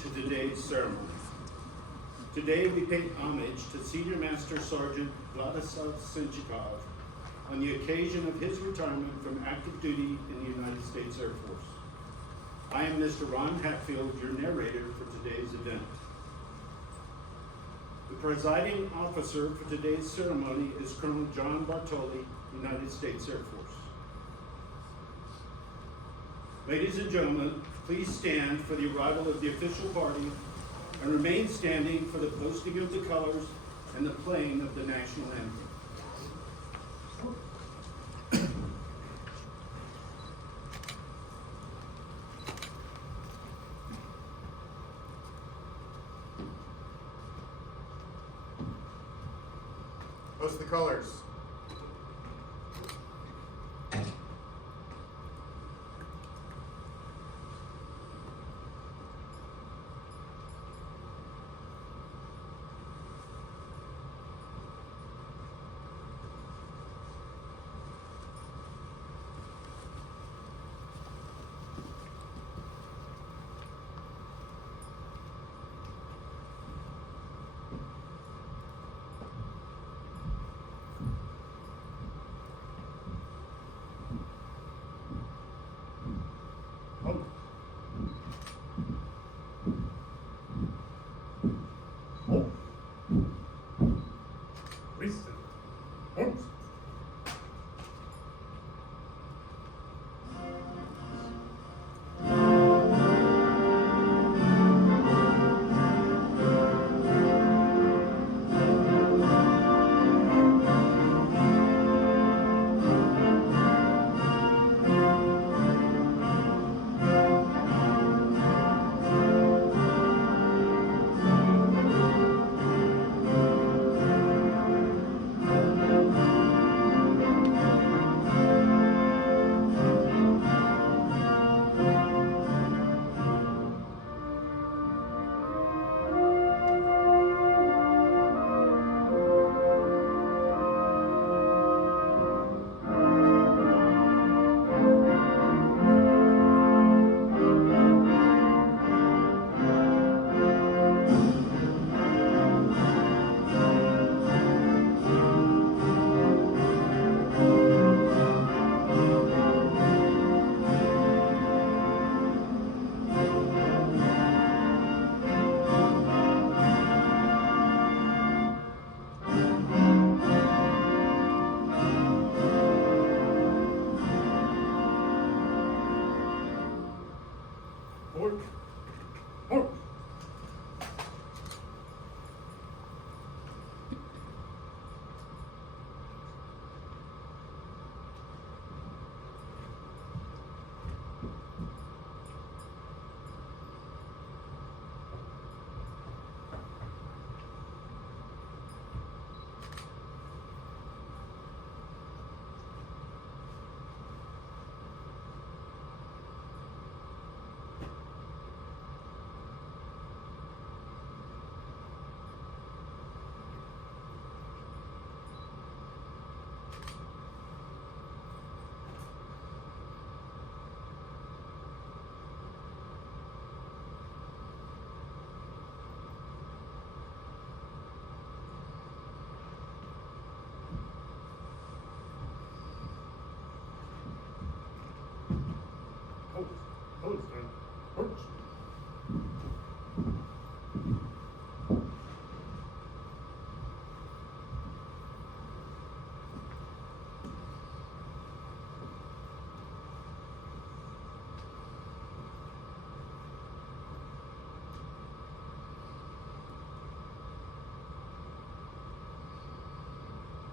to today's ceremony. Today we pay homage to Senior Master Sergeant Vladislav Senchykov on the occasion of his retirement from active duty in the United States Air Force. I am Mr. Ron Hatfield, your narrator for today's event. The presiding officer for today's ceremony is Colonel John Bartoli, United States Air Force. Ladies and gentlemen, please stand for the arrival of the official party and remain standing for the posting of the colors and the playing of the national anthem. Post the colors.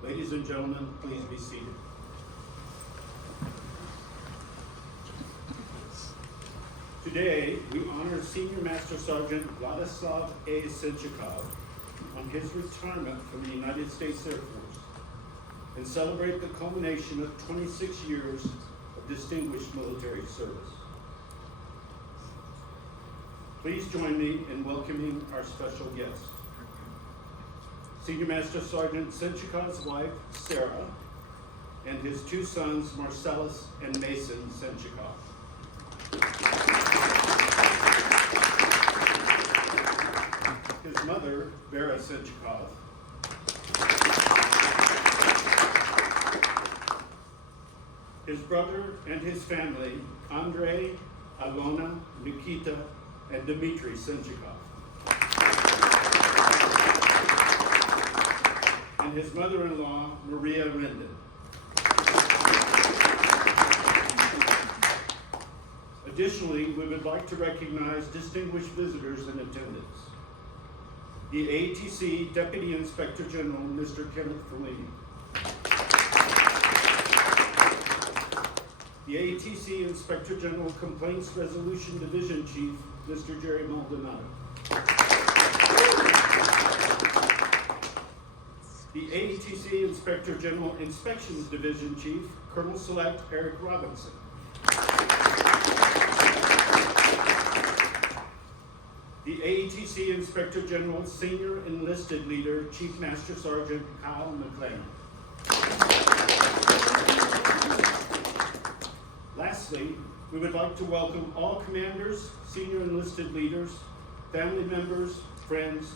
Ladies and gentlemen, please be seated. Today, we honor Senior Master Sergeant Vladislav A. Senchykov on his retirement from the United States Air Force and celebrate the culmination of 26 years of distinguished military service. Please join me in welcoming our special guest. Senior Master Sergeant Senchikov's wife, Sarah, and his two sons, Marcellus and Mason Senchykov. mother, Vera Senchykov. His brother and his family, Andrei, Alona, Nikita, and Dmitry Senchykov. And his mother-in-law, Maria Rendon. Additionally, we would like to recognize distinguished visitors in attendance. The ATC Deputy Inspector General, Mr. Kenneth Fellini. The ATC Inspector General Complaints Resolution Division Chief, Mr. Jerry Maldonado. The ATC Inspector General Inspections Division Chief, Colonel Select Eric Robinson. The ATC Inspector General Senior Enlisted Leader, Chief Master Sergeant Kyle McLean. Lastly, we would like to welcome all commanders, senior enlisted leaders, family members, friends,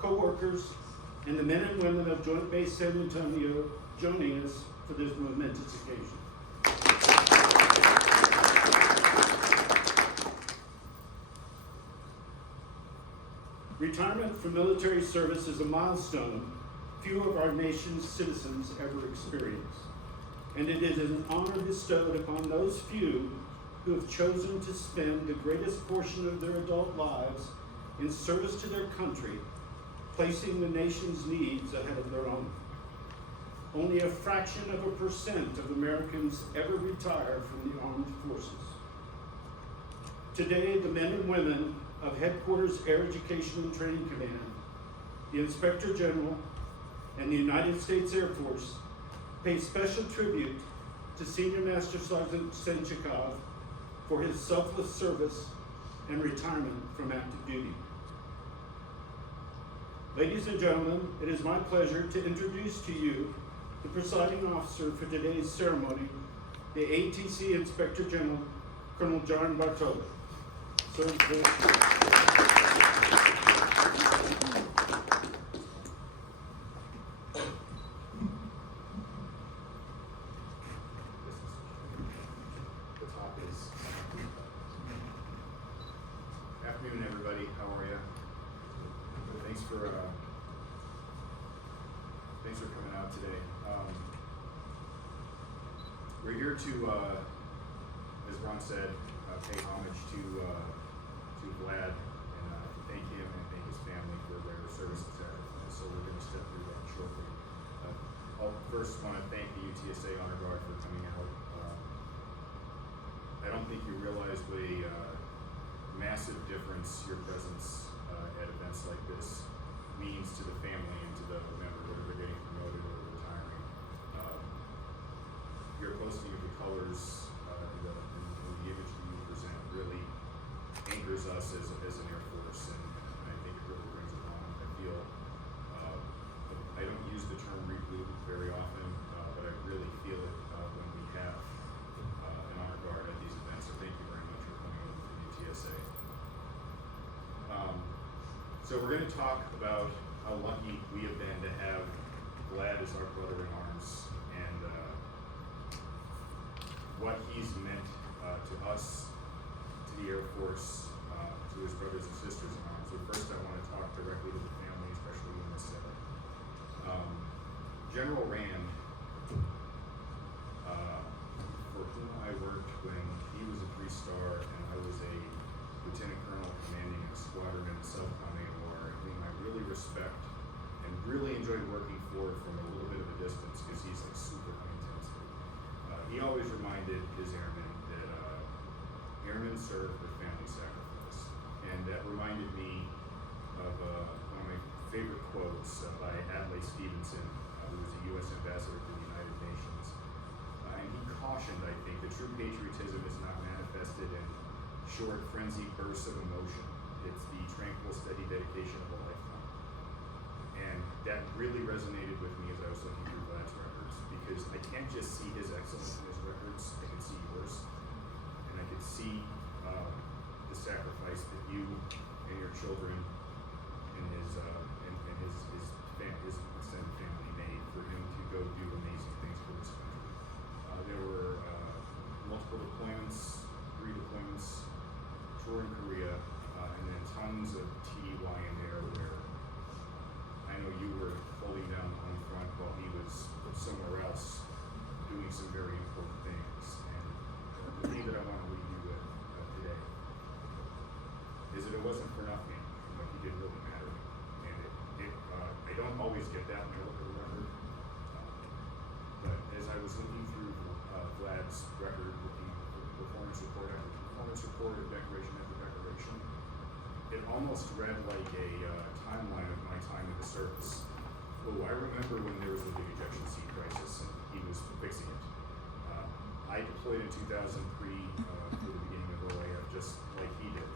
co-workers, and the men and women of Joint Base San Antonio joining us for this momentous occasion. Retirement from military service is a milestone few of our nation's citizens ever experience. And it is an honor bestowed upon those few who have chosen to spend the greatest portion of their adult lives in service to their country, placing the nation's needs ahead of their own. Only a fraction of a % of Americans ever retire from the armed forces. Today, the men and women of Headquarters Air Education and Training Command, the Inspector General, and the United States Air Force pay special tribute to Senior Master Sergeant Senchykov for his selfless service and retirement from active duty. Ladies and gentlemen, it is my pleasure to introduce to you the presiding officer for today's ceremony, the ATC Inspector General, Colonel John Bartolo. Sir, please. Afternoon, everybody. How are you? Thanks for coming out today. We're here to, as Ron said, pay homage to Vlad and thank him and thank his family for their services there. So we're going to step through that shortly. I'll first want to thank the UTSA Honor Guard for coming out. I don't think you realize what a massive difference your presence at events like this means to the family and to the member, whether they're getting promoted or retiring. Your posting of the colors and the image that you present really anchors us as an Air Force, and I think it really brings it home. I feel, I don't use the term reboot very often, but I really feel it when we have an honor guard at these events, so thank you very much for coming over from UTSA. So we're going to talk about how lucky we have been to have Vlad as our brother in arms, and what he's meant to us, to the Air Force, to his brothers and sisters in arms. So first I want to talk directly to the family, especially in this setting. General Rand, for whom I worked when he was a 3-star and I was a lieutenant colonel commanding a squadron in the South Continental War, whom I really respect and really enjoyed working for from a little bit of a distance because he's like super high intensity. He always reminded his airmen that airmen serve for family sacrifice, and that reminded me of one of my favorite quotes by Adlai Stevenson, who was a U.S. ambassador to the United Nations, and he cautioned, I think, that true patriotism is not manifested in short, frenzied bursts of emotion. It's the tranquil, steady dedication of a lifetime. And that really resonated with me as I was looking through Vlad's records, because I can't just see his excellence in his records, I can see yours. And I can see the sacrifice that you and your children and his for nothing. Like, he didn't really matter. And I don't always get that when I look at the record. But as I was looking through Vlad's record, looking at performance report after performance report and decoration after decoration, it almost read like a timeline of my time in the service. Oh, I remember when there was the big ejection seat crisis and he was fixing it. I deployed in 2003 for the beginning of OAF just like he did.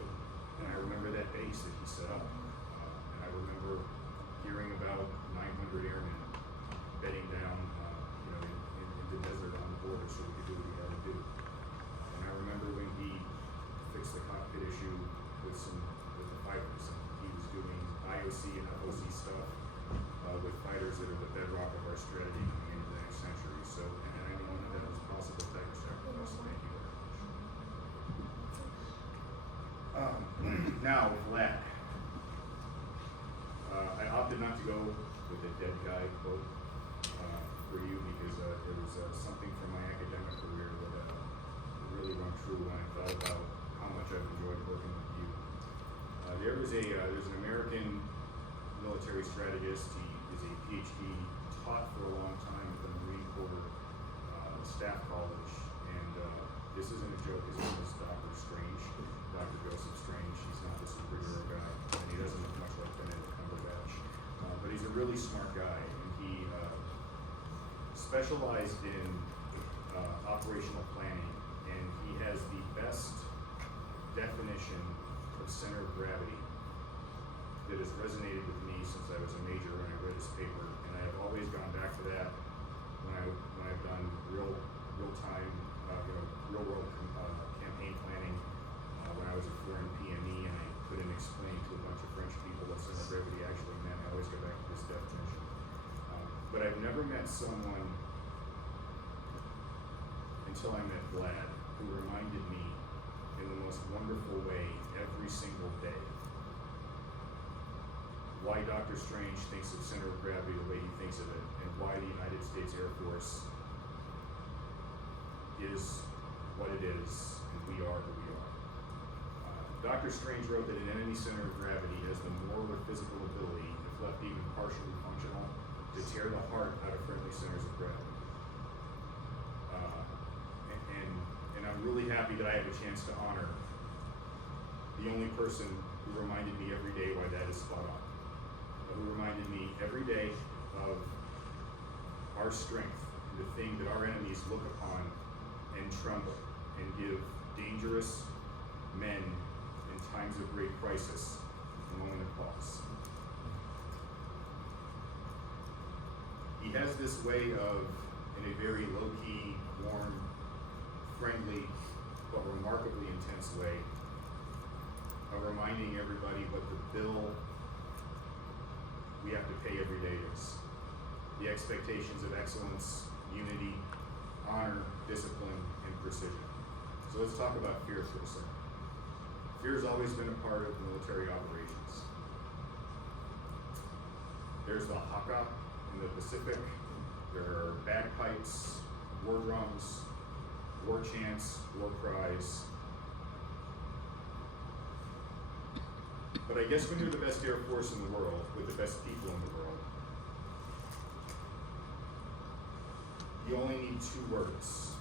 And I remember that base that he set up. And I remember hearing about 900 airmen bedding down in the desert on the border so we could do what we had to do. And I remember when he fixed the cockpit issue with the fighters, and he was doing IOC and FOC stuff with fighters that are the bedrock of our strategy coming into the next century. So, and I know that was possible with Tiger Sacrifice. Thank you very much. Now, Vlad. I opted not to go with the dead guy quote for you because there was something from my academic career that really rung true when I thought about how much I've enjoyed working with you. There's an American military strategist. He is a PhD, taught for a long time at the Marine Corps Staff College, and this isn't a joke. His name is Dr. Strange, Dr. Joseph Strange. He's not the superhero guy, and he doesn't look much like Benedict Cumberbatch, but he's a really smart guy, and he specialized in operational planning, and he has the best definition of center of gravity that has resonated with me since I was a major and I read his paper, and I have always gone back to that when I've done real time, real world campaign planning. When I was a foreign PME and I couldn't explain to a bunch of French people what center of gravity actually meant, I always go back to this definition. But I've never met someone until I met Vlad who reminded me in the most wonderful way every single day why Dr. Strange thinks of center of gravity the way he thinks of it, and why the United States Air Force is what it is, and we are who we are. Dr. Strange wrote that an enemy center of gravity has the moral or physical ability, if left even partially functional, to tear the heart out of friendly centers of gravity. And I'm really happy that I have a chance to honor the only person who reminded me every day why that is spot on. Who reminded me every day of our strength, the thing that our enemies look upon and tremble and give dangerous men in times of great crisis a moment of pause. He has this way of, in a very low-key, warm, friendly, but remarkably intense way, of reminding everybody what the bill we have to pay every day is. The expectations of excellence, unity, honor, discipline, and precision. So let's talk about fear for a second. Fear has always been a part of military operations. There's the haka in the Pacific. There are bagpipes, war drums, war chants, war cries. But I guess when you're the best Air Force in the world, with the best people in the world, you only need two words.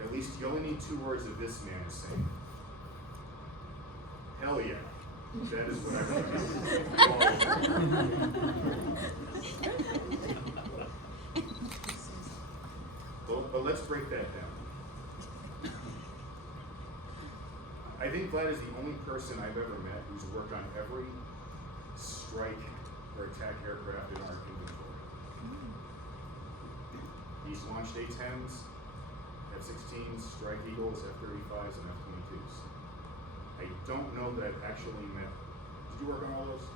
At least you only need two words that this man is saying. Hell yeah. That is what I recommend. But let's break that down. I think Vlad is the only person I've ever met who's worked on every strike or attack aircraft in our inventory. He's launched A-10s, F-16s, Strike Eagles, F-35s, and F-22s. I don't know that I've actually met. Did you work on all those?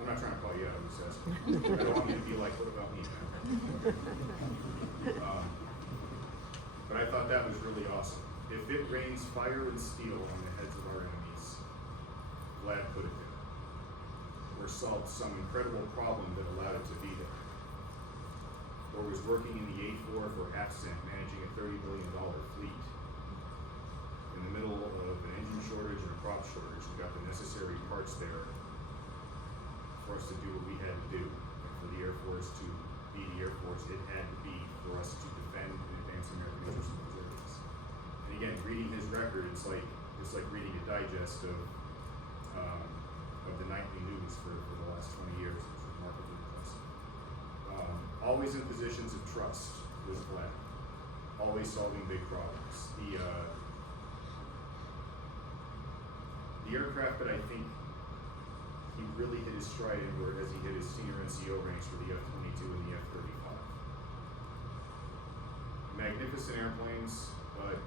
I'm not trying to call you out, I'm just asking. I don't want you to be like, what about me, man? But I thought that was really awesome. If it rains fire and steel on the heads of our enemies, Vlad put it there. Or solved some incredible problem that allowed it to be there. Or was working in the A4 for AFCENT, managing a $30 billion fleet in the the middle of an engine shortage and a prop shortage. We got the necessary parts there for us to do what we had to do. And for the Air Force to be the Air Force, it had to be for us to defend and advance American interests in those areas. And again, reading his record, it's like reading a digest of the nightly news for the last 20 years. It's remarkably impressive. Always in positions of trust was Vlad. Always solving big problems. The aircraft that I think he really hit his stride in were as he hit his senior NCO ranks for the F-22 and the F-35. Magnificent airplanes, but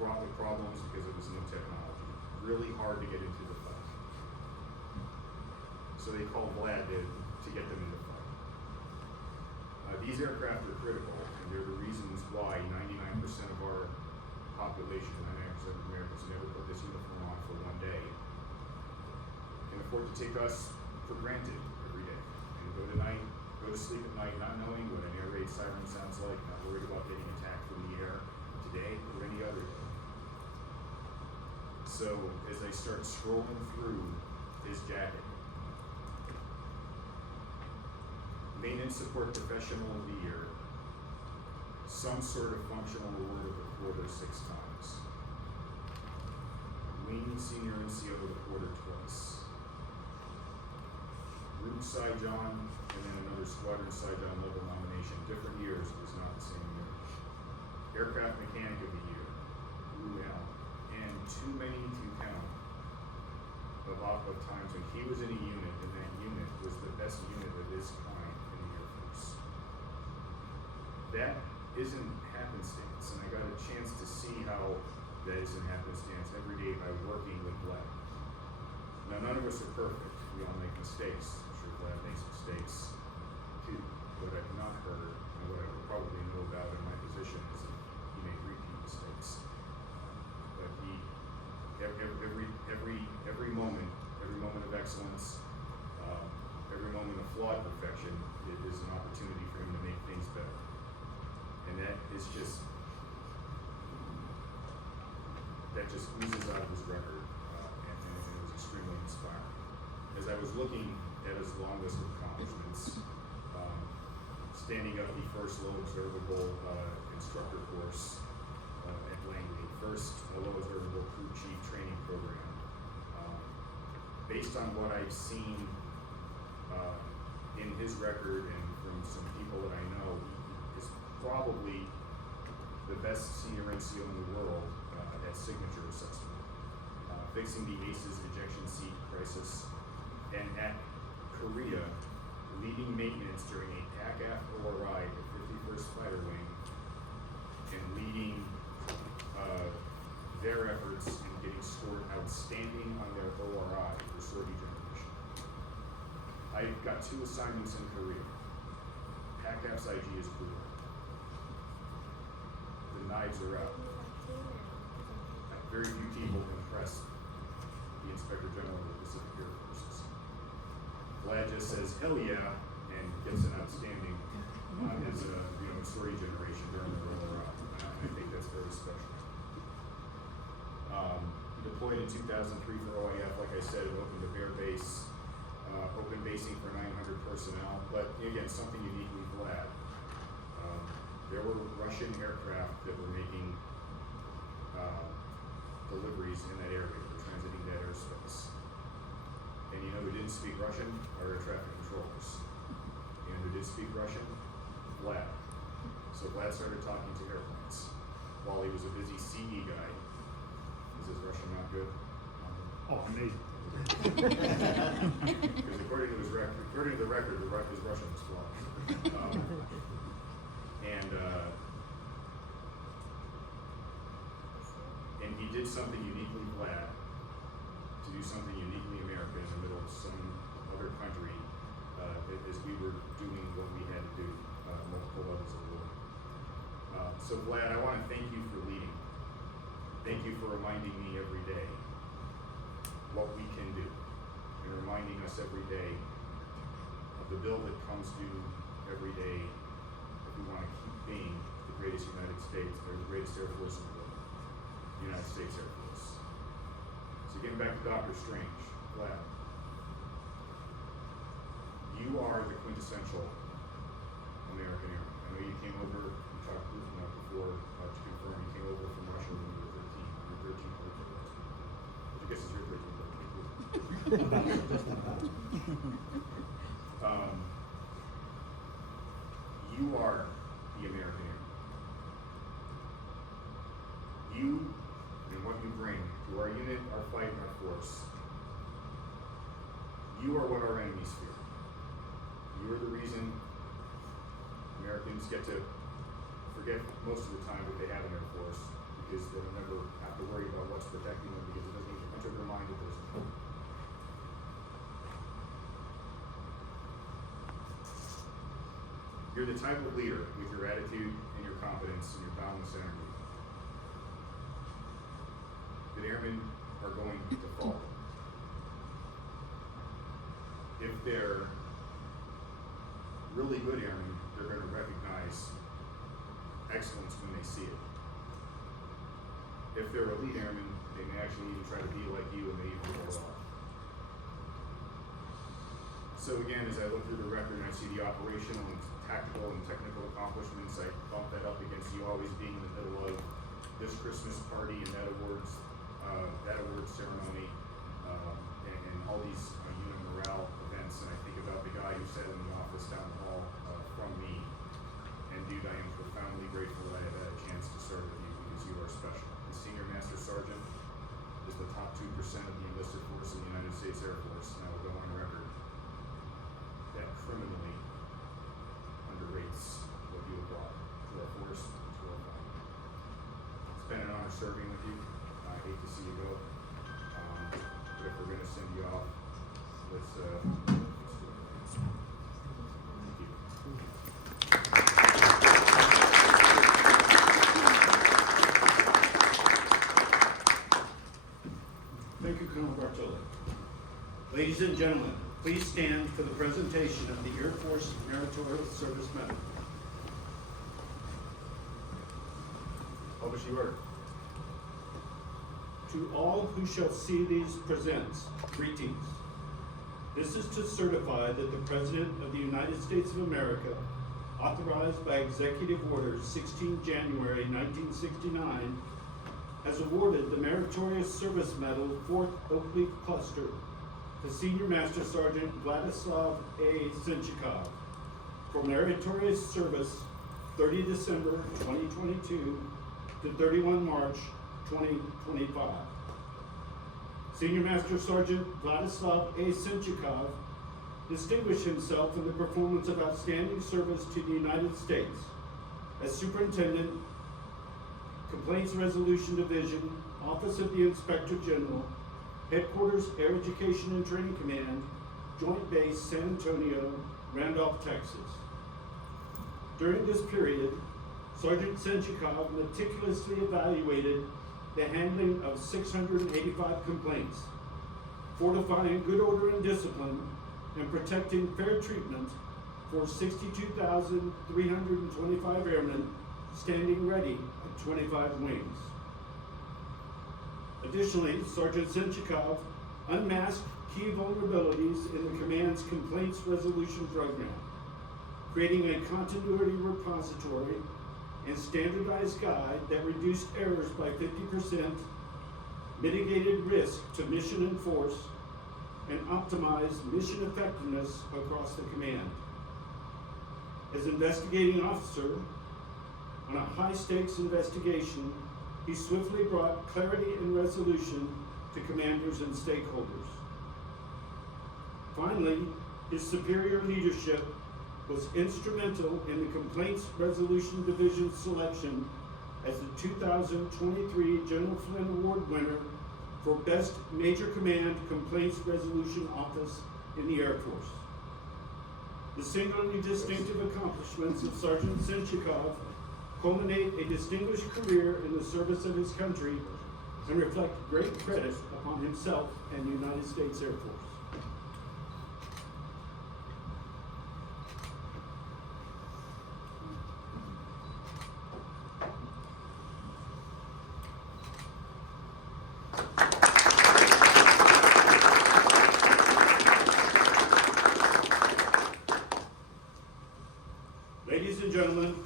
fraught with problems because there was no technology. Really hard to get into the fight. So they called Vlad to get them in the fight. These aircraft are critical, and they're the reasons why 99% of our population, 99% of Americans, never put this uniform on for one day, can afford to take us for granted every day, and go to sleep at night not knowing what an air raid siren sounds like, not worried about getting attacked from the air today or any other day. So as I start scrolling through his jacket, Maintenance Support Professional of the Year, some sort of functional award of the quarter 6 times, Wing Senior NCO of the quarter twice, Group Saigon, and then another Squadron Saigon level nomination. Different years, it was not the same year. Aircraft Mechanic of the Year, Lou Allen, and too many to count of times when he was in a unit, and that unit was the best unit of its kind in the Air Force. That isn't happenstance, and I got a chance to see how that isn't happenstance every day by working with Vlad. Now, none of us are perfect. We all make mistakes. I'm sure Vlad makes mistakes too. What I've not heard, and what I would probably know about in my position, is that he may repeat mistakes. But every moment of excellence, every moment of flawed perfection, it is an opportunity for him to make things better. And that just oozes out of his record, and it was extremely inspiring. As I was looking at his long list of accomplishments, standing up the first low observable instructor course at Langley, first low observable crew chief training program. Based on what I've seen in his record and from some people that I know, he is probably the best senior NCO in the world at signature assessment, fixing the ACES ejection seat crisis, and at Korea, leading maintenance during a TACAF ORI at 51st Fighter Wing, and leading their efforts in getting scored outstanding on their ORI for sortie generation. I got 2 assignments in Korea. TACAF's IG is cool. The knives are out. Very few people impress the Inspector General of the Pacific Air Forces. Vlad just says, hell yeah, and gets an outstanding on his sortie generation during the ORI. I think that's very special. He deployed in 2003 for OIF, like I said, it opened a Bear base, open basing for 900 personnel, but again, something uniquely Vlad. There were Russian aircraft that were making deliveries in that area, were transiting that airspace. And you know who didn't speak Russian? Our air traffic controllers. You know who did speak Russian? Vlad. So Vlad started talking to airplanes while he was a busy CE guy. Is his Russian not good? Oh, amazing. Because according to the record, his Russian was flawless. And he did something uniquely Vlad, to do something uniquely American in the middle of some other country, as we were doing what we had to do, multiple levels of war. So Vlad, I want to thank you for leading. Thank you for reminding me every day what we can do, and reminding us every day of the bill that comes due every day if we want to keep being the greatest United States, or the greatest Air Force in the world, the United States Air Force. So getting back to Dr. Strange, Vlad. You are the quintessential American Airman. I know you came over, you talked before to confirm you came over from Russia when you were 13. Your 13th birthday last week. Which I guess is your 13th birthday. You are the American Airman. You and what you bring to our unit, our fight, and our force. You are what our enemies fear. You are the reason Americans get to forget most of the time that they have an Air Force, because they'll never have to worry about what's protecting them, because it doesn't even enter their mind that there's no. You're the type of leader with your attitude and your competence and your boundless energy that airmen are going to follow. If they're really good airmen, they're going to recognize excellence when they see it. If they're elite airmen, they may actually even try to be like you, and they even pull it off. So again, as I look through the record and I see the operational and tactical and technical accomplishments, I bump that up against you always being in the middle of this Christmas party and that awards ceremony, and all these unit morale events. And I think about the guy who sat in the office down the hall from me, and dude, I am profoundly grateful that I have had a chance to serve with you, because you are special. The Senior Master Sergeant is the top 2% of the enlisted force in the United States Air Force, and I will go on record that criminally underrates what you have brought to our force and to our family. It's been an honor serving with you. I hate to see you go, but if we're going to send you off, let's do it. Thank you. Thank you, Colonel Bartolo. Ladies and gentlemen, please stand for the presentation of the Air Force Meritorious Service Medal. Publish the order. To all who shall see these presents, greetings. This is to certify that the President of the United States of America, authorized by Executive Order 16 January 1969, has awarded the Meritorious Service Medal, 4th Oak Leaf Cluster, to Senior Master Sergeant Vladislav A. Senchykov for meritorious service 30 December 2022 to 31 March 2025. Senior Master Sergeant Vladislav A. Senchykov distinguished himself in the performance of outstanding service to the United States as Superintendent, Complaints Resolution Division, Office of the Inspector General, Headquarters Air Education and Training Command, Joint Base San Antonio, Randolph, Texas. During this period, Sergeant Senchykov meticulously evaluated the handling of 685 complaints, fortifying good order and discipline, and protecting fair treatment for 62,325 airmen standing ready at 25 wings. Additionally, Sergeant Senchykov unmasked key vulnerabilities in the command's complaints resolution program, creating a continuity repository and standardized guide that reduced errors by 50%, mitigated risk to mission and force, and optimized mission effectiveness across the command. As investigating officer on a high-stakes investigation, he swiftly brought clarity and resolution to commanders and stakeholders. Finally, his superior leadership was instrumental in the Complaints Resolution Division selection as the 2023 General Flynn Award winner for Best Major Command Complaints Resolution Office in the Air Force. The singularly distinctive accomplishments of Sergeant Senchykov culminate a distinguished career in the service of his country and reflect great credit upon himself and the United States Air Force.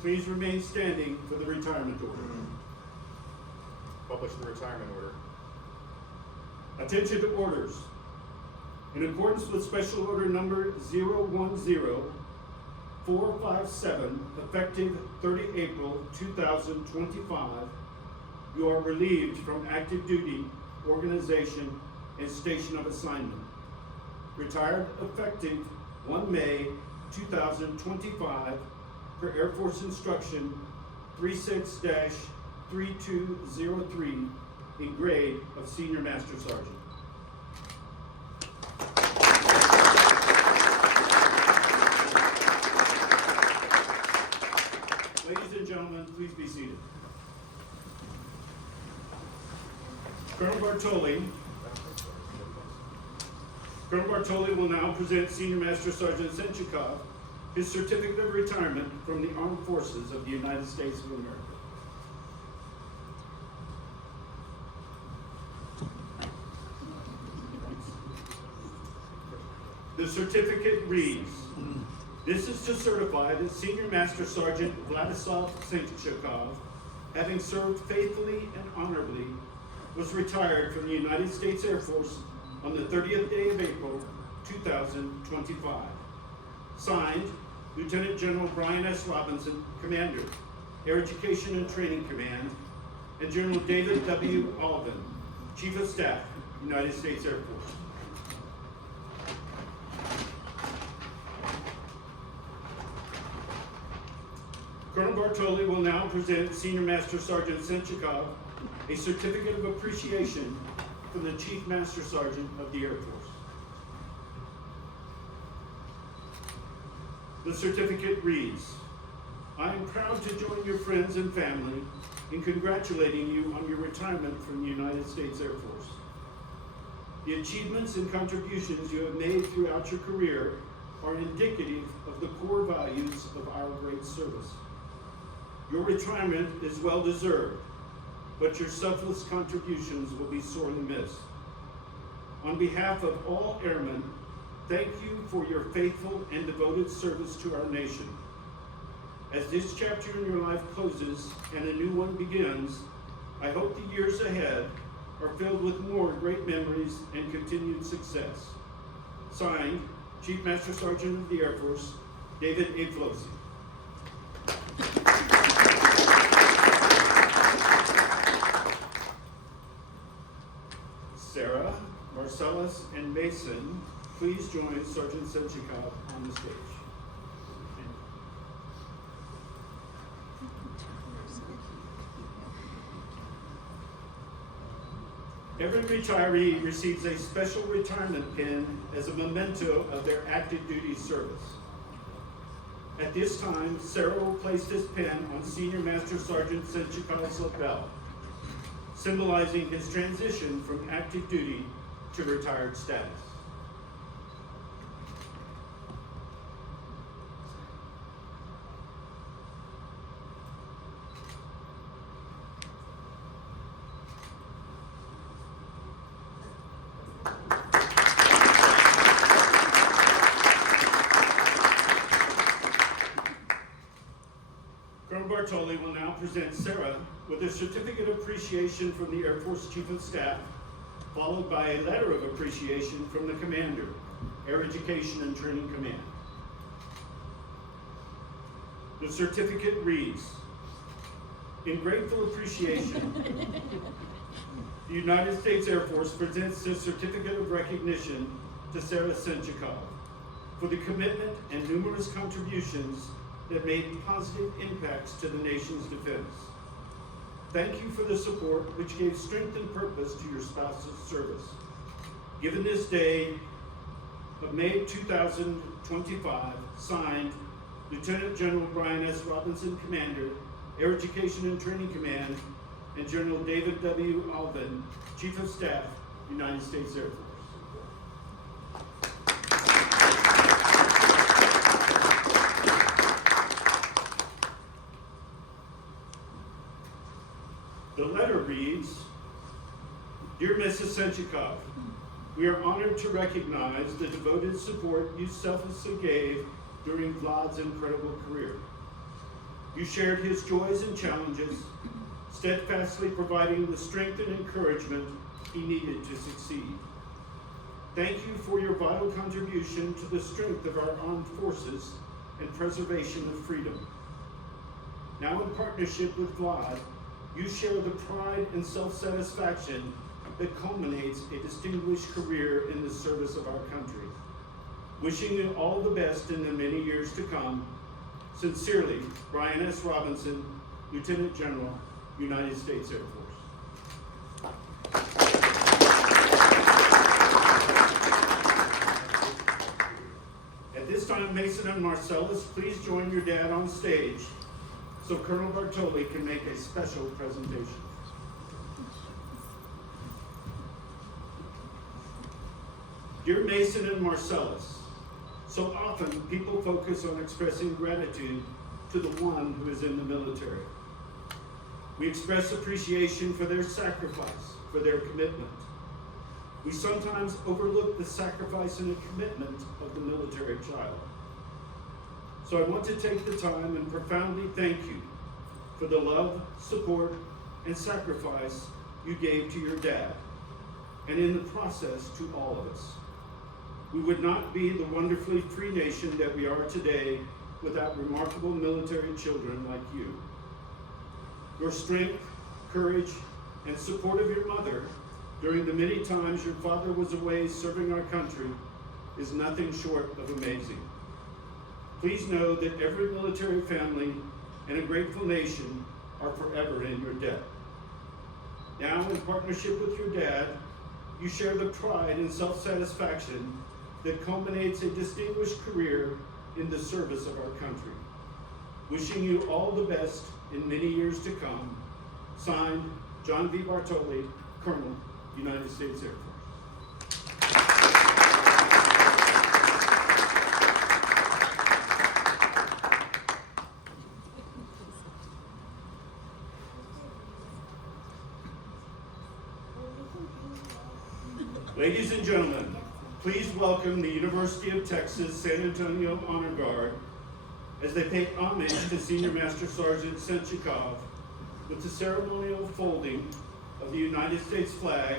please remain standing for the retirement order. Publish the retirement order. Attention to orders. In accordance with Special Order Number 010457, effective 30 April 2025, you are relieved from active duty, organization, and station of assignment. Retired effective 1 May 2025 per Air Force Instruction 36-3203 in grade of Senior Master Sergeant. Ladies and gentlemen, please be seated. Colonel Bartoli will now present Senior Master Sergeant Senchykov his certificate of retirement from the Armed Forces of the United States of America. The certificate reads, "This is to certify that Senior Master Sergeant Vladislav Senchykov, having served faithfully and honorably, was retired from the United States Air Force on the 30th day of April, 2025. Signed, Lieutenant General Brian S. Robinson, Commander, Air Education and Training Command, and General David W. Alvin, Chief of Staff, United States Air Force." Colonel Bartoli will now present Senior Master Sergeant Senchykov a certificate of appreciation from the Chief Master Sergeant of the Air Force. The certificate reads, "I am proud to join your friends and family in congratulating you on your retirement from the United States Air Force. The achievements and contributions you have made throughout your career are indicative of the core values of our great service. Your retirement is well deserved, but your selfless contributions will be sorely missed. On behalf of all airmen, thank you for your faithful and devoted service to our nation. As this chapter in your life closes and a new one begins, I hope the years ahead are filled with more great memories and continued success. Signed, Chief Master Sergeant of the Air Force, David A. Flosi." Sarah, Marcellus, and Mason, please join Sergeant Senchykov on the stage. Every retiree receives a special retirement pin as a memento of their active duty service. At this time, Sarah will place this pin on Senior Master Sergeant Senchikov's lapel, symbolizing his transition from active duty to retired status. Colonel Bartoli will now present Sarah with a certificate of appreciation from the Air Force Chief of Staff, followed by a letter of appreciation from the Commander, Air Education and Training Command. The certificate reads, "In grateful appreciation, the United States Air Force presents this certificate of recognition to Sarah Senchykov for the commitment and numerous contributions that made positive impacts to the nation's defense. Thank you for the support which gave strength and purpose to your spouse's service. Given this day of May 2025, signed, Lieutenant General Brian S. Robinson, Commander, Air Education and Training Command, and General David W. Alvin, Chief of Staff, United States Air Force." The letter reads, "Dear Mrs. Senchykov, we are honored to recognize the devoted support you selflessly gave during Vlad's incredible career. You shared his joys and challenges, steadfastly providing the strength and encouragement he needed to succeed. Thank you for your vital contribution to the strength of our armed forces and preservation of freedom. Now in partnership with Vlad, you share the pride and self-satisfaction that culminates a distinguished career in the service of our country. Wishing you all the best in the many years to come. Sincerely, Brian S. Robinson, Lieutenant General, United States Air Force. At this time, Mason and Marcellus, please join your dad on stage so Colonel Bartoli can make a special presentation. Dear Mason and Marcellus, so often people focus on expressing gratitude to the one who is in the military. We express appreciation for their sacrifice, for their commitment. We sometimes overlook the sacrifice and the commitment of the military child. So I want to take the time and profoundly thank you for the love, support, and sacrifice you gave to your dad, and in the process to all of us. We would not be the wonderfully free nation that we are today without remarkable military children like you. Your strength, courage, and support of your mother during the many times your father was away serving our country is nothing short of amazing. Please know that every military family and a grateful nation are forever in your debt. Now, in partnership with your dad, you share the pride and self-satisfaction that culminates a distinguished career in the service of our country. Wishing you all the best in many years to come. Signed, John V. Bartoli, Colonel, United States Air Force. Ladies and gentlemen, please welcome the University of Texas San Antonio Honor Guard as they pay homage to Senior Master Sergeant Senchykov with the ceremonial folding of the United States flag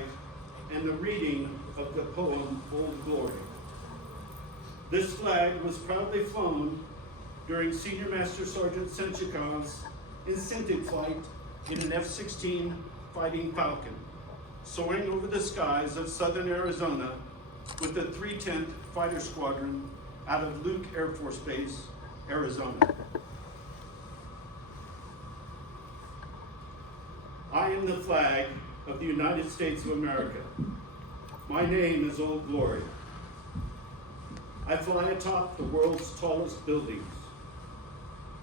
and the reading of the poem, Old Glory. This flag was proudly flown during Senior Master Sergeant Senchikov's incentive flight in an F-16 Fighting Falcon, soaring over the skies of southern Arizona with the 310th Fighter Squadron out of Luke Air Force Base, Arizona. I am the flag of the United States of America. My name is Old Glory. I fly atop the world's tallest buildings.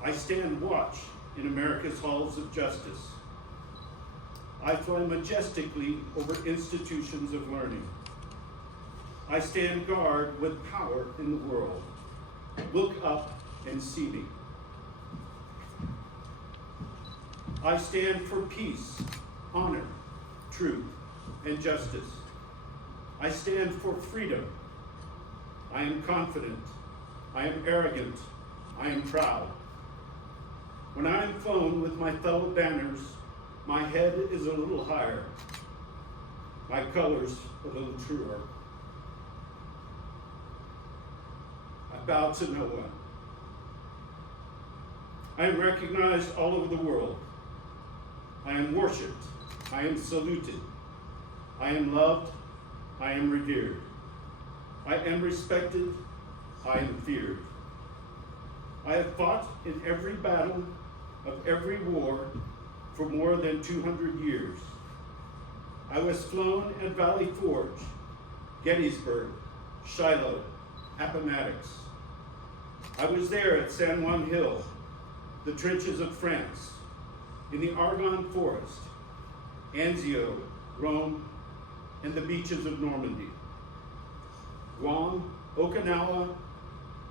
I stand watch in America's halls of justice. I fly majestically over institutions of learning. I stand guard with power in the world. Look up and see me. I stand for peace, honor, truth, and justice. I stand for freedom. I am confident. I am arrogant. I am proud. When I am flown with my fellow banners, my head is a little higher, my colors a little truer. I bow to no one. I am recognized all over the world. I am worshipped. I am saluted. I am loved. I am revered. I am respected. I am feared. I have fought in every battle of every war for more than 200 years. I was flown at Valley Forge, Gettysburg, Shiloh, Appomattox. I was there at San Juan Hill, the trenches of France, in the Argonne Forest, Anzio, Rome, and the beaches of Normandy. Guam, Okinawa,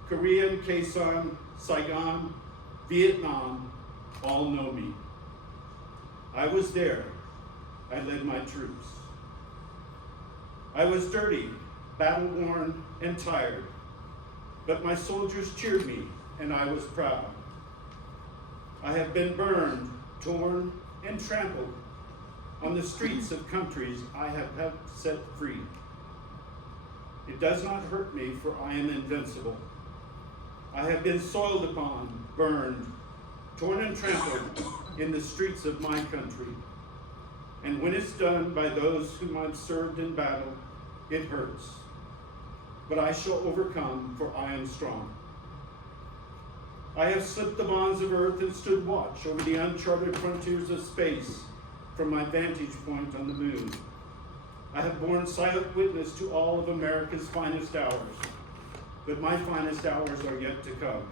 Korea, Quezon, Saigon, Vietnam, all know me. I was there. I led my troops. I was dirty, battle-worn, and tired, but my soldiers cheered me, and I was proud. I have been burned, torn, and trampled on the streets of countries I have helped set free. It does not hurt me, for I am invincible. I have been soiled upon, burned, torn and trampled in the streets of my country. And when it's done by those whom I've served in battle, it hurts. But I shall overcome, for I am strong. I have slipped the bonds of earth and stood watch over the uncharted frontiers of space from my vantage point on the moon. I have borne silent witness to all of America's finest hours, but my finest hours are yet to come.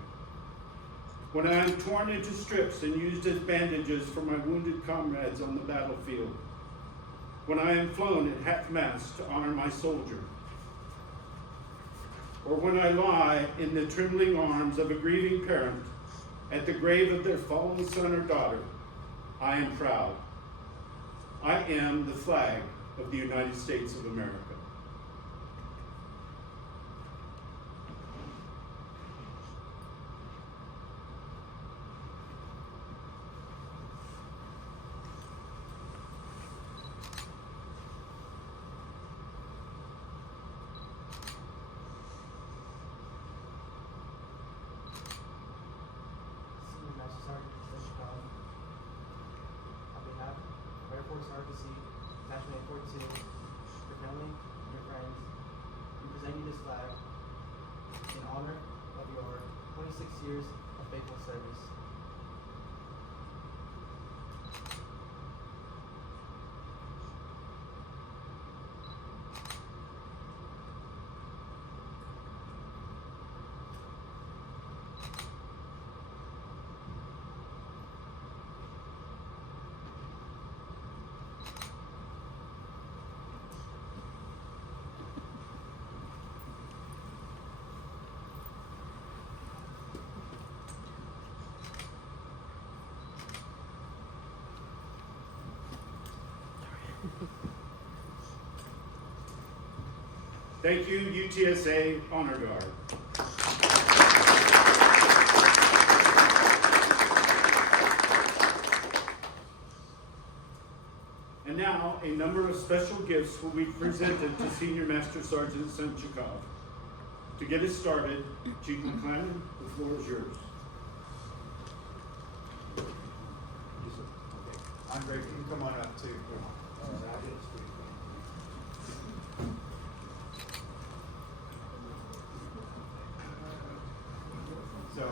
When I am torn into strips and used as bandages for my wounded comrades on the battlefield. When I am flown at half-mast to honor my soldier. Or when I lie in the trembling arms of a grieving parent at the grave of their fallen son or daughter, I am proud. I am the flag of the United States of America. Senior Master Sergeant Senchykov, on behalf of Air Force ROTC, Attachment 42, your family, and your friends, we present you this flag in honor of your 26 years of faithful service. Thank you, UTSA Honor Guard. And now, a number of special gifts will be presented to Senior Master Sergeant Senchykov. To get us started, Chief McClellan, the floor is yours. Andre, can you come on up too? So,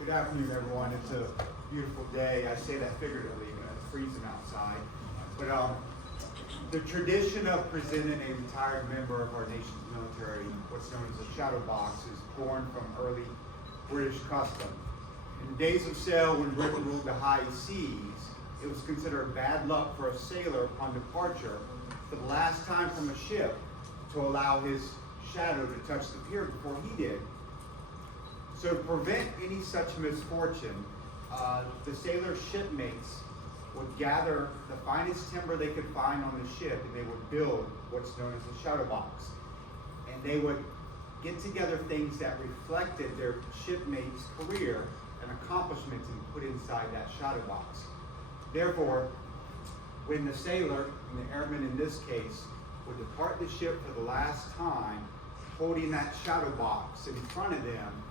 good afternoon, everyone. It's a beautiful day. I say that figuratively, but it's freezing outside. But the tradition of presenting a retired member of our nation's military, what's known as a shadow box, is born from early British custom. In the days of sail, when Britain ruled the high seas, it was considered bad luck for a sailor upon departure for the last time from a ship to allow his shadow to touch the pier before he did. So to prevent any such misfortune, the sailor's shipmates would gather the finest timber they could find on the ship, and they would build what's known as a shadow box. And they would get together things that reflected their shipmate's career and accomplishments and put inside that shadow box. Therefore, when the sailor, and the airman in this case, would depart the ship for the last time, holding that shadow box in front of them,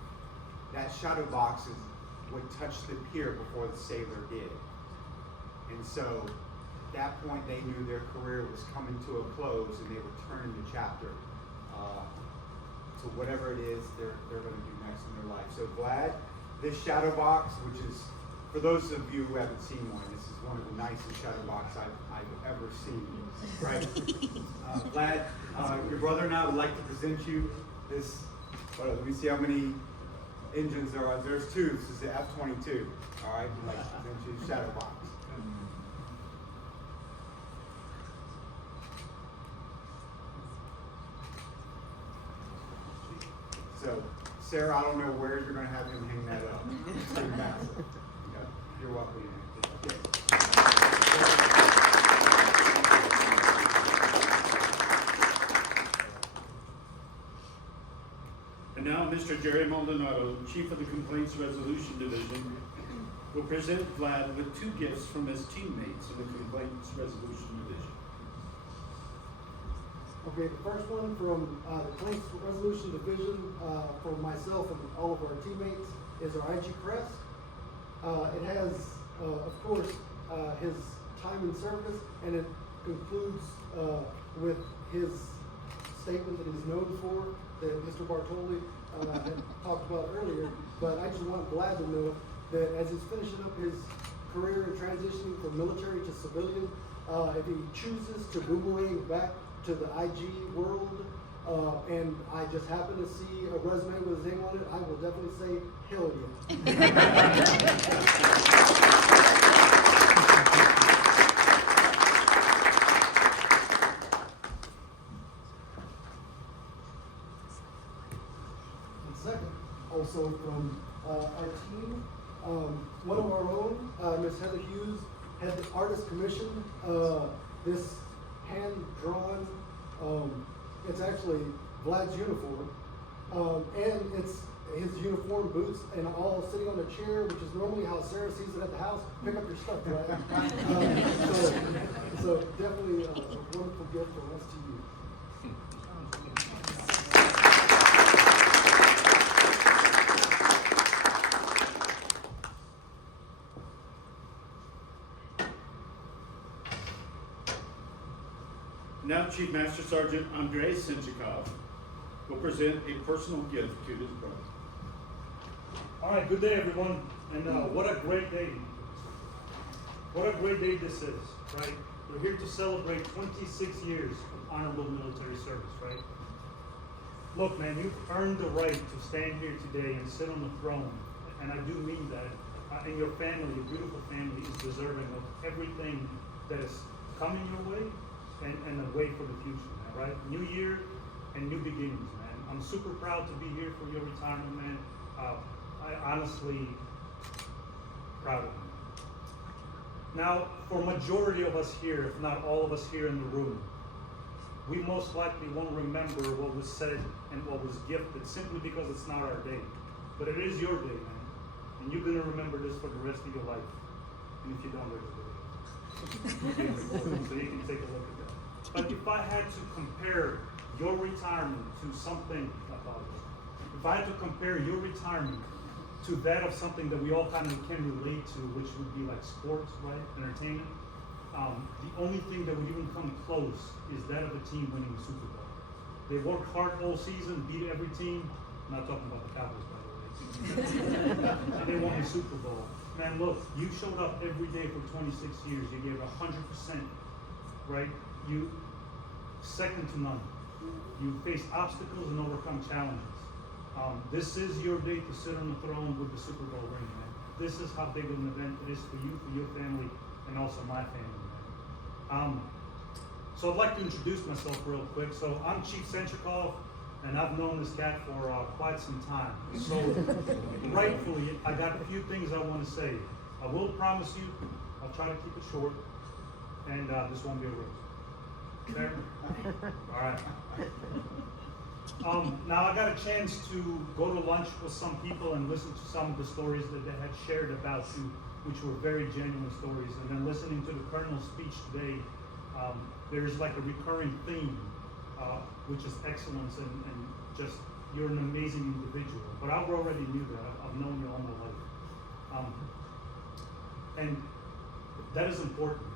that shadow box would touch the pier before the sailor did. And so, at that point, they knew their career was coming to a close, and they were turning the chapter to whatever it is they're going to do next in their life. So Vlad, this shadow box, which is, for those of you who haven't seen one, this is one of the nicest shadow boxes I've ever seen. Right? Vlad, your brother and I would like to present you this. Let me see how many engines there are. There's two. This is the F-22. All right, we'd like to present you the shadow box. So, Sarah, I don't know where you're going to have him hang that up. It's pretty massive. Yeah, you're welcome. Okay. And now, Mr. Jerry Maldonado, Chief of the Complaints Resolution Division, will present Vlad with 2 gifts from his teammates in the Complaints Resolution Division. Okay, the first one from the Complaints Resolution Division for myself and all of our teammates is our IG crest. It has, of course, his time in service, and it concludes with his statement that he's known for, that Mr. Bartoli had talked about earlier. But I just want Vlad to know that as he's finishing up his career and transitioning from military to civilian, if he chooses to boomerang back to the IG world, and I just happen to see a resume with his name on it, I will definitely say, hell And second, also from our team, one of our own, Miss Heather Hughes, had the artist commission this hand-drawn, it's actually Vlad's uniform, and it's his uniform, boots, and all sitting on a chair, which is normally how Sarah sees it at the house. Pick up your stuff, Vlad. So definitely a wonderful gift from us to you. Now Chief Master Sergeant Senchykov will present a personal gift to his brother. All right, good day, everyone. And what a great day. What a great day this is, right? We're here to celebrate 26 years of honorable military service, right? Look, man, you've earned the right to stand here today and sit on the throne. And I do mean that. And your family, your beautiful family, is deserving of everything that is coming your way and a way for the future, man, right? New year and new beginnings, man. I'm super proud to be here for your retirement, man. I honestly proud of you. Now, for majority of us here, if not all of us here in the room, we most likely won't remember what was said and what was gifted simply because it's not our day. But it is your day, man. And you're gonna remember this for the rest of your life. And if you don't, so you can take a look at that. But if I had to compare your retirement to something, if I had to compare your retirement to that of something that we all kind of can relate to, which would be like sports, right, entertainment, the only thing that would even come close is that of a team winning the Super Bowl. They work hard all season, beat every team. I'm not talking about the Cowboys, by the way. And they won the Super Bowl. Man, look, you showed up every day for 26 years. You gave 100%, right? You, second to none. You faced obstacles and overcome challenges. This is your day to sit on the throne with the Super Bowl ring, man. This is how big of an event it is for you, for your family, and also my family, man. So I'd like to introduce myself real quick. So I'm Chief Senchykov, and I've known this cat for quite some time. So rightfully, I got a few things I want to say. I will promise you, I'll try to keep it short, and this won't be a roast. Fair? All right. Now I got a chance to go to lunch with some people and listen to some of the stories that they had shared about you, which were very genuine stories. And then listening to the Colonel's speech today, there's like a recurring theme, which is excellence and just, you're an amazing individual. But I already knew that. I've known you all my life. And that is important.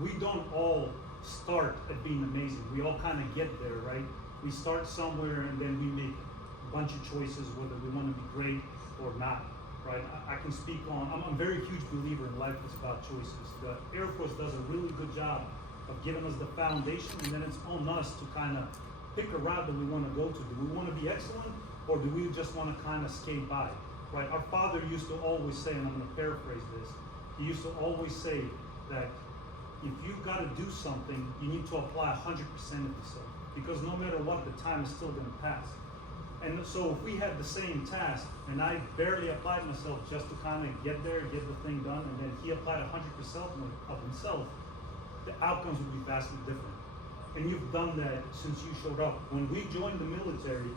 We don't all start at being amazing. We all kind of get there, right? We start somewhere and then we make a bunch of choices whether we want to be great or not, right? I can speak on, I'm a very huge believer in life is about choices. The Air Force does a really good job of giving us the foundation, and then it's on us to kind of pick a route that we want to go to. Do we want to be excellent, or do we just want to kind of skate by, right? Our father used to always say, and I'm going to paraphrase this, he used to always say that if you've got to do something, you need to apply 100% of yourself, because no matter what, the time is still going to pass. And so if we had the same task, and I barely applied myself just to kind of get there, get the thing done, and then he applied 100% of himself, the outcomes would be vastly different. And you've done that since you showed up. When we joined the military,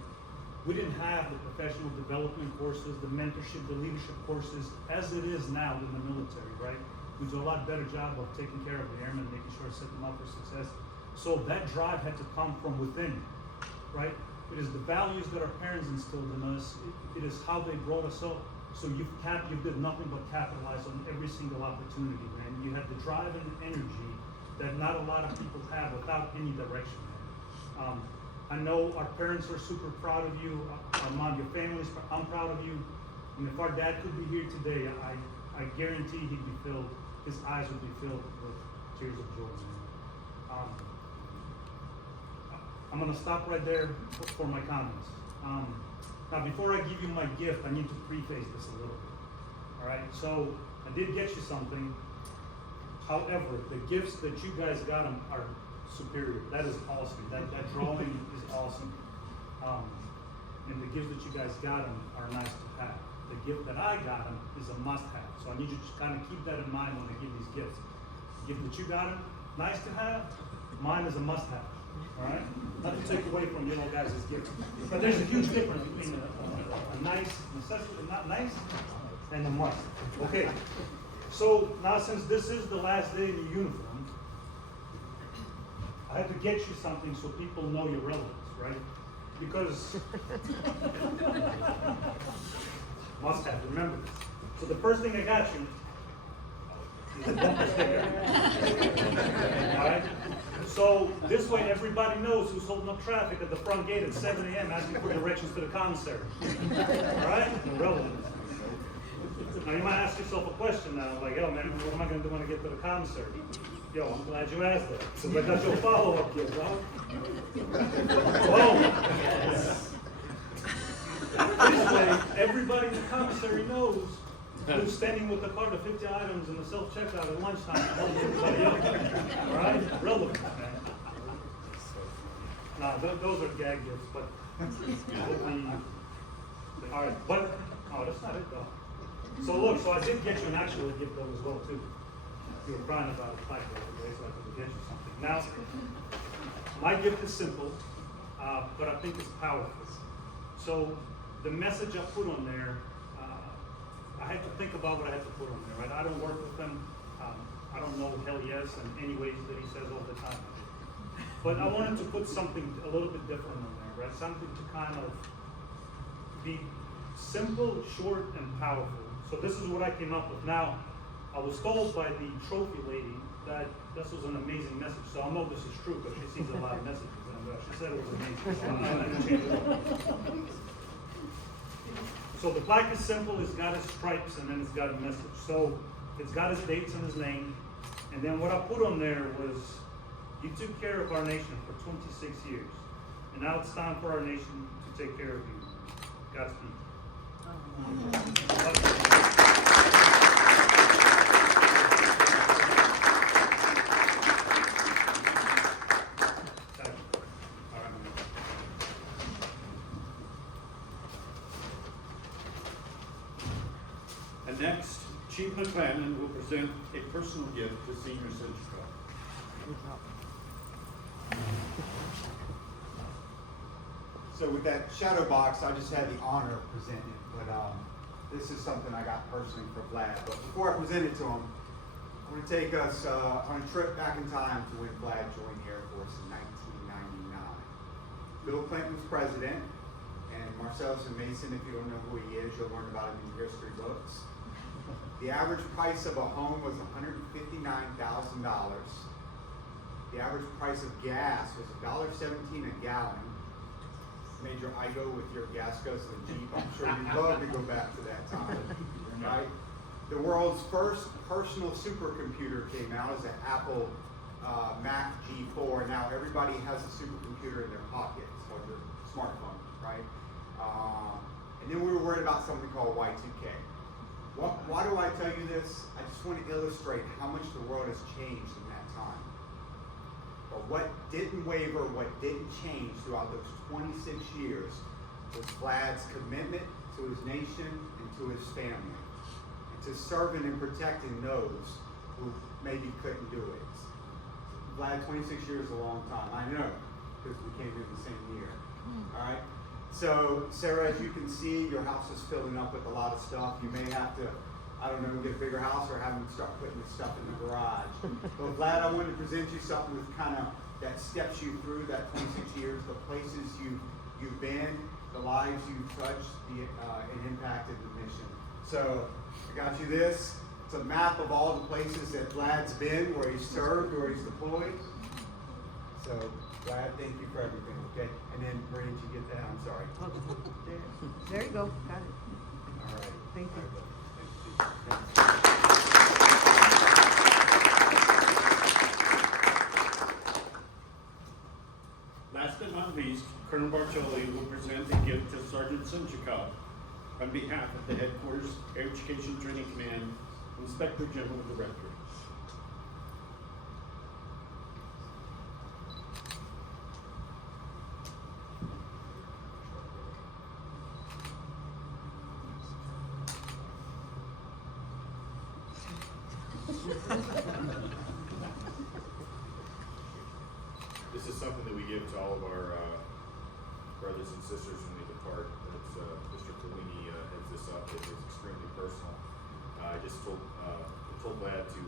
we didn't have the professional development courses, the mentorship, the leadership courses as it is now in the military, right? We do a lot better job of taking care of the airmen, making sure to set them up for success. So that drive had to come from within, right? It is the values that our parents instilled in us. It is how they brought us up. So you did nothing but capitalize on every single opportunity, man. You had the drive and the energy that not a lot of people have without any direction, man. I know our parents are super proud of you. Our mom, your family's, I'm proud of you. And if our dad could be here today, I guarantee he'd be filled, his eyes would be filled with tears of joy. I'm gonna stop right there for my comments. Now before I give you my gift, I need to preface this a little bit. All right, so I did get you something. However, the gifts that you guys got them are superior. That is awesome. That drawing is awesome. And the gifts that you guys got them are nice to have. The gift that I got them is a must-have. So I need you to kind of keep that in mind when I give these gifts. The gift that you got them, nice to have. Mine is a must-have. All right? Not to take away from guys' gifts, but there's a huge difference between a nice necessity, not nice, and a must. Okay. So now, since this is the last day in your uniform, I have to get you something so people know your relevance, right? Because must have, remember this. So the first thing I got you is a bumper sticker. All right? So this way everybody knows who's holding up traffic at the front gate at 7 a.m. asking for directions to the commissary. All right? Relevance. Now you might ask yourself a question now, like, yo man, what am I gonna do when I get to the commissary? Yo, I'm glad you asked that. Because I got your follow-up gift, huh? Well, this way, everybody in the commissary knows who's standing with the cart of 50 items in the self-checkout at lunchtime and telling everybody else. All right? Relevant, man. Nah, those are gag gifts, but all right, but that's not it though. So look, so I did get you an actual gift though as well too. You were crying about a plaque the other day, so I could get you something. Now, my gift is simple, but I think it's powerful. So the message I put on there, I had to think about what I had to put on there, right? I don't work with him. I don't know hell yes in any ways that he says all the time. But I wanted to put something a little bit different on there, right? Something to kind of be simple, short, and powerful. So this is what I came up with. Now, I was told by the trophy lady that this was an amazing message. So I know this is true, but she sees a lot of messages. And she said it was amazing. So I'm not going to change it up. So the plaque is simple. It's got his stripes, and then it's got a message. So it's got his dates and his name. And then what I put on there was, you took care of our nation for 26 years. And now it's time for our nation to take care of you. Godspeed. And next, Chief McClellan will present a personal gift to Senior Senchykov. So with that shadow box, I just had the honor of presenting it, but this is something I got personally for Vlad. But before I present it to him, I'm going to take us on a trip back in time to when Vlad joined the Air Force in 1999. Bill Clinton was president, and Marcellus and Mason, if you don't know who he is, you'll learn about him in your history books. The average price of a home was $159,000. The average price of gas was $1.17 a gallon. Major Igo with your gas goes to the Jeep. I'm sure you'd love to go back to that time, right? The world's first personal supercomputer came out as an Apple Mac G4. Now everybody has a supercomputer in their pocket, or their smartphone, right? And then we were worried about something called Y2K. Why do I tell you this? I just want to illustrate how much the world has changed in that time. But what didn't waver, what didn't change throughout those 26 years was Vlad's commitment to his nation and to his family, and to serving and protecting those who maybe couldn't do it. Vlad, 26 years is a long time, I know, because we came in the same year. All right. So, Sarah, as you can see, your house is filling up with a lot of stuff. You may have to, I don't know, get a bigger house or have them start putting this stuff in the garage. But Vlad, I wanted to present you something with kind of that steps you through that 26 years, the places you've been, the lives you've touched, and impacted the mission. So I got you this. It's a map of all the places that Vlad's been, where he's served, where he's deployed. So Vlad, thank you for everything. Okay, and then where did you get that? I'm sorry. There you go, got it. All right. Thank you. Last but not least, Colonel Bartoli will present a gift to Sergeant Senchykov on behalf of the Headquarters Education Training Command Inspector General Director. This is something that we give to all of our brothers and sisters when they depart. That's, Mr. Fellini heads this up. It is extremely personal. I just told Vlad to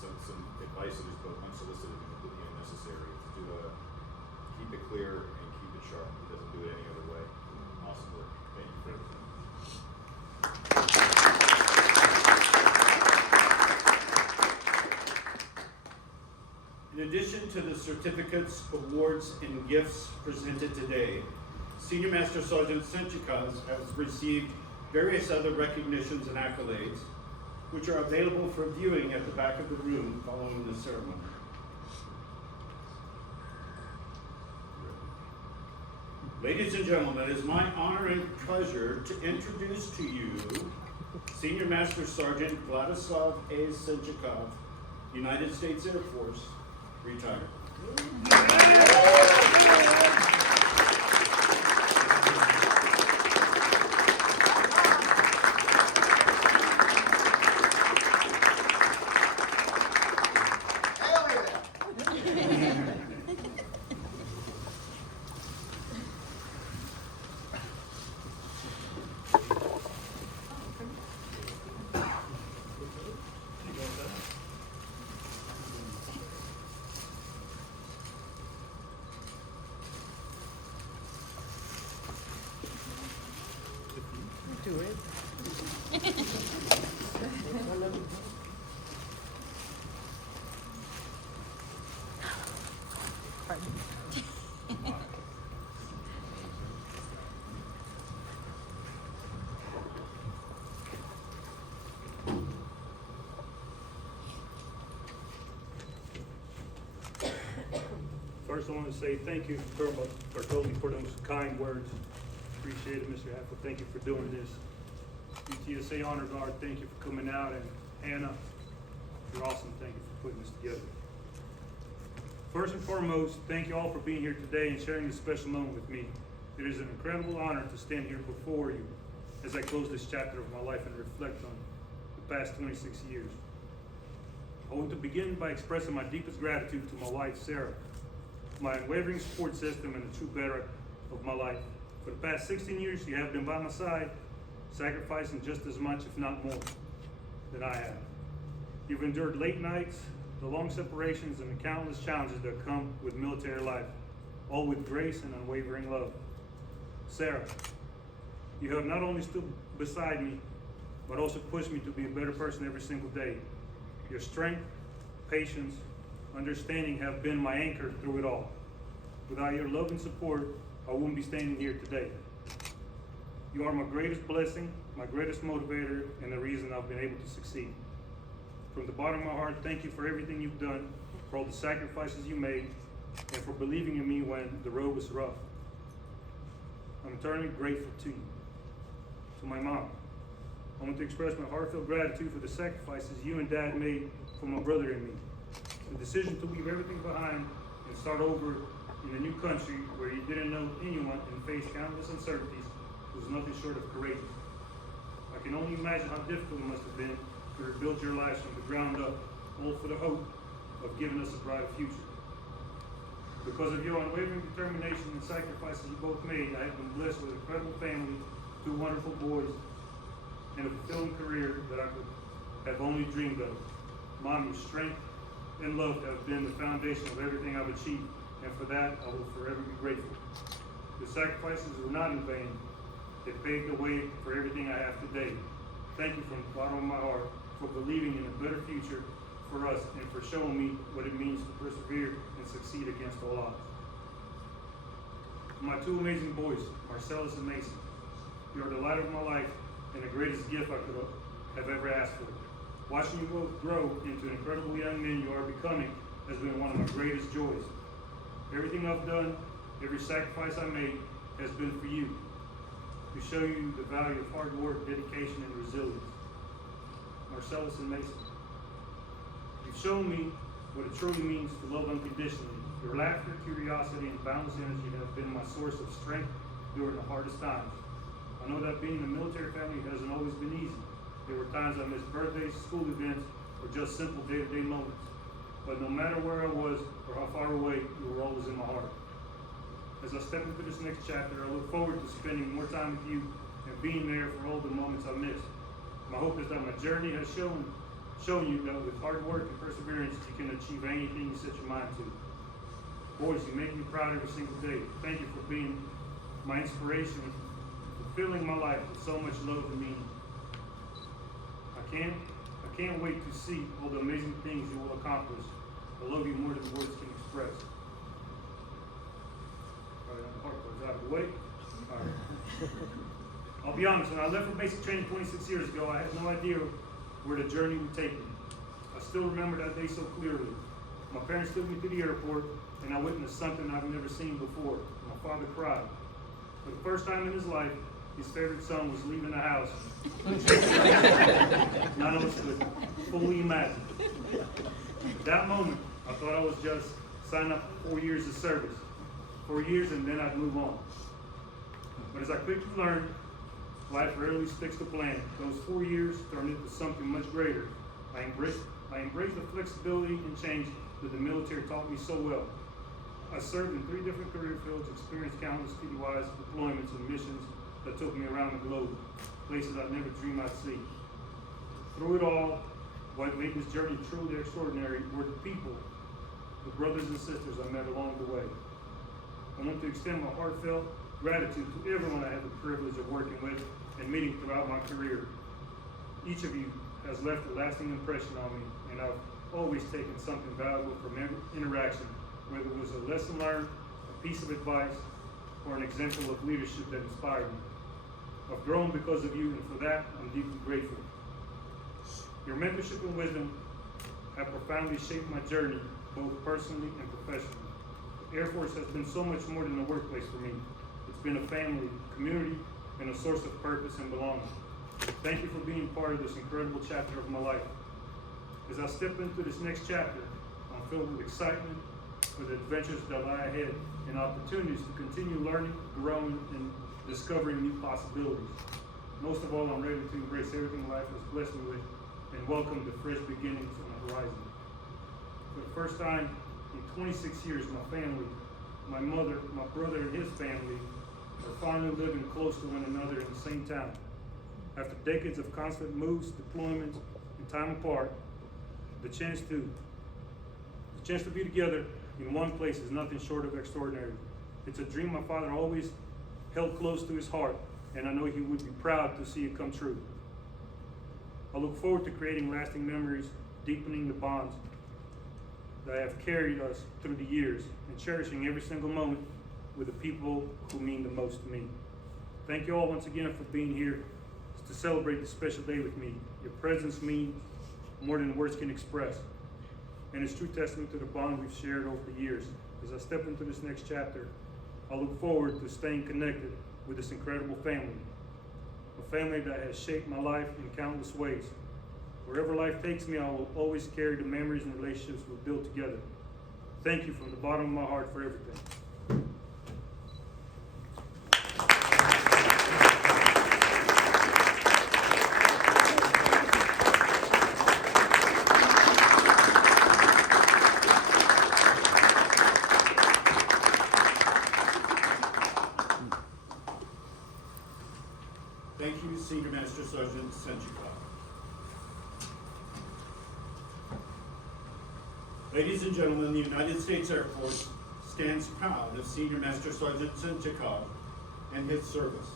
some advice that is both unsolicited and completely unnecessary. To keep it clear and keep it sharp. He doesn't do it any other way. Awesome work. Thank you for everything. In addition to the certificates, awards, and gifts presented today, Senior Master Sergeant Senchykov has received various other recognitions and accolades, which are available for viewing at the back of the room following the ceremony. Ladies and gentlemen, it is my honor and pleasure to introduce to you Senior Master Sergeant Vladislav A. Senchykov, United States Air Force, retired. Do it. First, I want to say thank you, Colonel Bartoli, for those kind words. Appreciate it, Mr. Hatfield. Thank you for doing this. UTSA Honor Guard, thank you for coming out. And Hannah, you're awesome. Thank you for putting this together. First and foremost, thank you all for being here today and sharing this special moment with me. It is an incredible honor to stand here before you as I close this chapter of my life and reflect on the past 26 years. I want to begin by expressing my deepest gratitude to my wife, Sarah, my unwavering support system and the true better of my life. For the past 16 years, you have been by my side, sacrificing just as much, if not more, than I have. You've endured late nights, the long separations, and the countless challenges that come with military life, all with grace and unwavering love. Sarah, you have not only stood beside me, but also pushed me to be a better person every single day. Your strength, patience, understanding have been my anchor through it all. Without your love and support, I wouldn't be standing here today. You are my greatest blessing, my greatest motivator, and the reason I've been able to succeed. From the bottom of my heart, thank you for everything you've done, for all the sacrifices you made, and for believing in me when the road was rough. I'm eternally grateful to you. To my mom, I want to express my heartfelt gratitude for the sacrifices you and Dad made for my brother and me. The decision to leave everything behind and start over in a new country where you didn't know anyone and faced countless uncertainties was nothing short of courageous. I can only imagine how difficult it must have been to rebuild your lives from the ground up, all for the hope of giving us a brighter future. Because of your unwavering determination and sacrifices you both made, I have been blessed with an incredible family, 2 wonderful boys, and a fulfilling career that I could have only dreamed of. Mom, your strength and love have been the foundation of everything I've achieved, and for that I will forever be grateful. Your sacrifices were not in vain. They paved the way for everything I have today. Thank you from the bottom of my heart for believing in a better future for us and for showing me what it means to persevere and succeed against all odds. My 2 amazing boys, Marcellus and Mason, you are the light of my life and the greatest gift I could have ever asked for. Watching you both grow into incredible young men you are becoming has been one of my greatest joys. Everything I've done, every sacrifice I made has been for you, to show you the value of hard work, dedication, and resilience. Marcellus and Mason, you've shown me what it truly means to love unconditionally. Your laughter, curiosity, and boundless energy have been my source of strength during the hardest times. I know that being in a military family hasn't always been easy. There were times I missed birthdays, school events, or just simple day-to-day moments. But no matter where I was or how far away, you were always in my heart. As I step into this next chapter, I look forward to spending more time with you and being there for all the moments I missed. My hope is that my journey has shown you that with hard work and perseverance, you can achieve anything you set your mind to. Boys, you make me proud every single day. Thank you for being my inspiration, for filling my life with so much love and meaning. I can't wait to see all the amazing things you will accomplish. I love you more than words can express. All right, the hard part's out of the way. All right. I'll be honest, when I left for basic training 26 years ago, I had no idea where the journey would take me. I still remember that day so clearly. My parents took me to the airport, and I witnessed something I've never seen before. My father cried. For the first time in his life, his favorite son was leaving the house. None of us could fully imagine. At that moment, I thought I was just signing up for 4 years of service. 4 years and then I'd move on. But as I quickly learned, life rarely sticks to plan. Those 4 years turned into something much greater. I embraced the flexibility and change that the military taught me so well. I served in 3 different career fields, experienced countless citywide deployments and missions that took me around the globe, places I never dreamed I'd see. Through it all, what made this journey truly extraordinary were the people, the brothers and sisters I met along the way. I want to extend my heartfelt gratitude to everyone I had the privilege of working with and meeting throughout my career. Each of you has left a lasting impression on me, and I've always taken something valuable from every interaction, whether it was a lesson learned, a piece of advice, or an example of leadership that inspired me. I've grown because of you, and for that, I'm deeply grateful. Your mentorship and wisdom have profoundly shaped my journey, both personally and professionally. The Air Force has been so much more than a workplace for me. It's been a family, community, and a source of purpose and belonging. Thank you for being part of this incredible chapter of my life. As I step into this next chapter, I'm filled with excitement for the adventures that lie ahead and opportunities to continue learning, growing, and discovering new possibilities. Most of all, I'm ready to embrace everything life has blessed me with and welcome the fresh beginnings on the horizon. For the first time in 26 years, my family, my mother, my brother, and his family are finally living close to one another in the same town. After decades of constant moves, deployments, and time apart, the chance to be together in one place is nothing short of extraordinary. It's a dream my father always held close to his heart, and I know he would be proud to see it come true. I look forward to creating lasting memories, deepening the bonds that have carried us through the years, and cherishing every single moment with the people who mean the most to me. Thank you all once again for being here to celebrate this special day with me. Your presence means more than words can express, and it's true testament to the bond we've shared over the years. As I step into this next chapter, I look forward to staying connected with this incredible family, a family that has shaped my life in countless ways. Wherever life takes me, I will always carry the memories and relationships we've built together. Thank you from the bottom of my heart for everything. Thank you, Senior Master Sergeant Senchykov. Ladies and gentlemen, the United States Air Force stands proud of Senior Master Sergeant Senchykov and his service.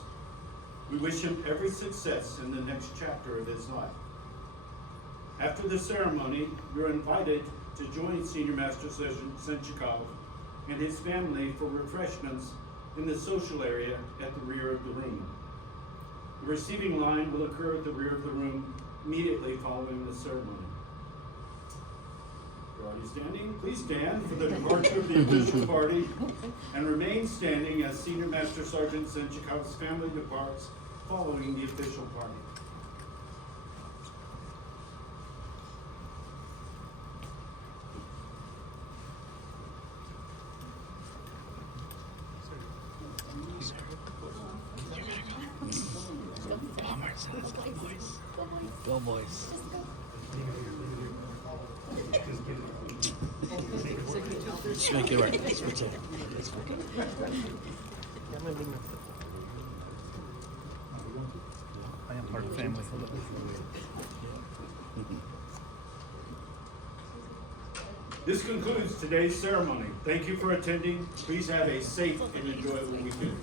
We wish him every success in the next chapter of his life. After the ceremony, you're invited to join Senior Master Sergeant Senchykov and his family for refreshments in the social area at the rear of the room. The receiving line will occur at the rear of the room immediately following the ceremony. You're already standing? Please stand for the departure of the official party and remain standing as Senior Master Sergeant Senchikov's family departs following the official party. Go boys. Let's make it right. Let's make it. I am part of the family. This concludes today's ceremony. Thank you for attending. Please have a safe and enjoyable weekend.